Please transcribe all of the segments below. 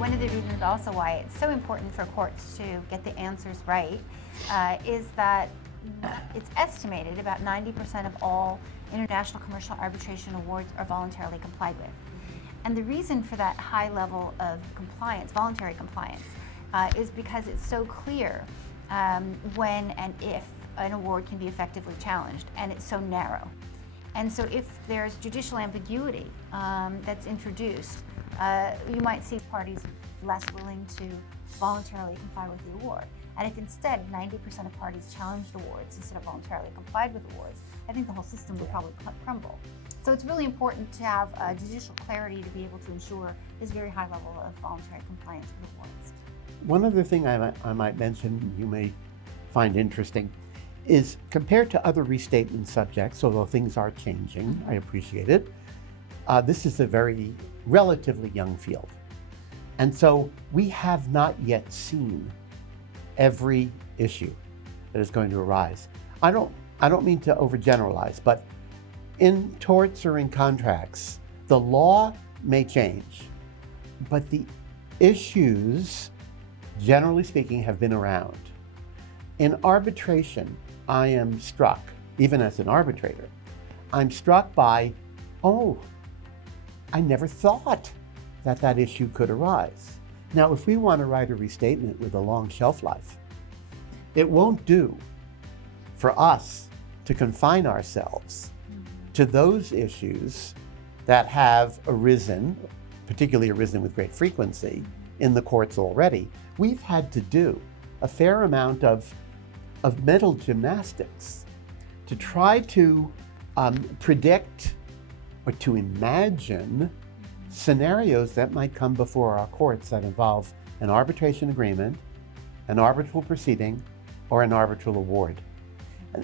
one of the reasons also why it's so important for courts to get the answers right is that it's estimated about 90% of all international commercial arbitration awards are voluntarily complied with. And the reason for that high level of compliance, voluntary compliance, is because it's so clear when and if an award can be effectively challenged, and it's so narrow. And so if there's judicial ambiguity that's introduced, you might see parties less willing to voluntarily comply with the award. And if instead 90% of parties challenged awards instead of voluntarily complied with awards, I think the whole system would probably crumble. So it's really important to have judicial clarity to be able to ensure this very high level of voluntary compliance with awards. One other thing I might mention, you may find interesting, is compared to other restatement subjects, although things are changing, I appreciate it, this is a very relatively young field. And so we have not yet seen every issue that is going to arise. I don't mean to overgeneralize, but in torts or in contracts, the law may change, but the issues, generally speaking, have been around. In arbitration, I am struck, even as an arbitrator, I'm struck by, oh, I never thought that issue could arise. Now, if we want to write a restatement with a long shelf life, it won't do for us to confine ourselves to those issues that have arisen, particularly arisen with great frequency, in the courts already. We've had to do a fair amount of mental gymnastics to try to predict or to imagine scenarios that might come before our courts that involve an arbitration agreement, an arbitral proceeding, or an arbitral award.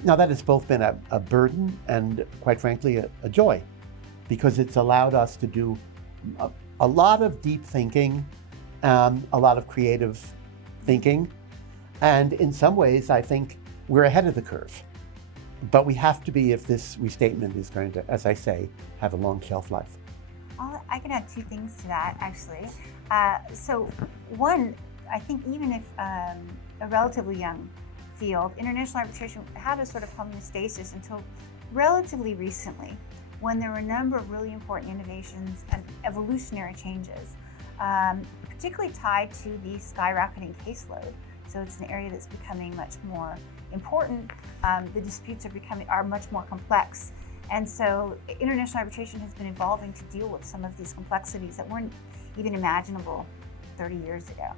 Now that has both been a burden and, quite frankly, a joy, because it's allowed us to do a lot of deep thinking, a lot of creative thinking, and in some ways I think we're ahead of the curve. But we have to be if this restatement is going to, as I say, have a long shelf life. I can add two things to that, actually. So one, I think even if a relatively young field, international arbitration had a sort of homeostasis until relatively recently, when there were a number of really important innovations and evolutionary changes, particularly tied to the skyrocketing caseload. So it's an area that's becoming much more important. The disputes are much more complex. And so international arbitration has been evolving to deal with some of these complexities that weren't even imaginable 30 years ago.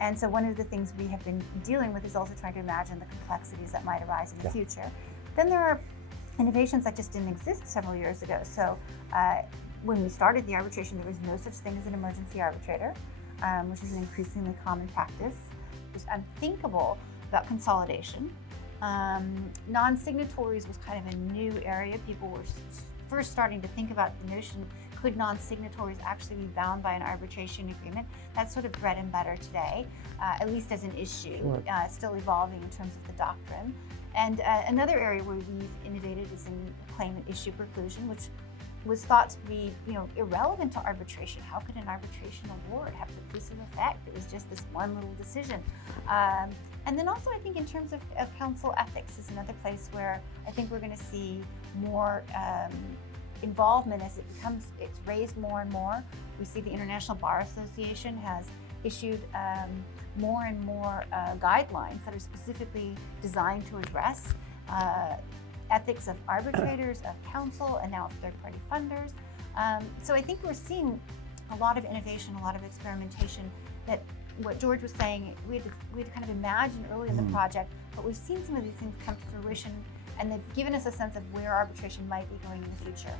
And so one of the things we have been dealing with is also trying to imagine the complexities that might arise in the future. Then there are innovations that just didn't exist several years ago. So when we started the arbitration, there was no such thing as an emergency arbitrator, which is an increasingly common practice. It was unthinkable about consolidation. Non-signatories was kind of a new area. People were first starting to think about the notion, could non-signatories actually be bound by an arbitration agreement? That's sort of bread and butter today, at least as an issue. Sure. Still evolving in terms of the doctrine. And another area where we've innovated is in claimant issue preclusion, which was thought to be, irrelevant to arbitration. How could an arbitration award have preclusive effect? It was just this one little decision. And then also I think in terms of counsel ethics is another place where I think we're going to see more involvement as it's raised more and more. We see the International Bar Association has issued more and more guidelines that are specifically designed to address ethics of arbitrators, of counsel, and now of third-party funders. So I think we're seeing a lot of innovation, a lot of experimentation. That what George was saying, we had to kind of imagine early in the project, but we've seen some of these things come to fruition, and they've given us a sense of where arbitration might be going in the future.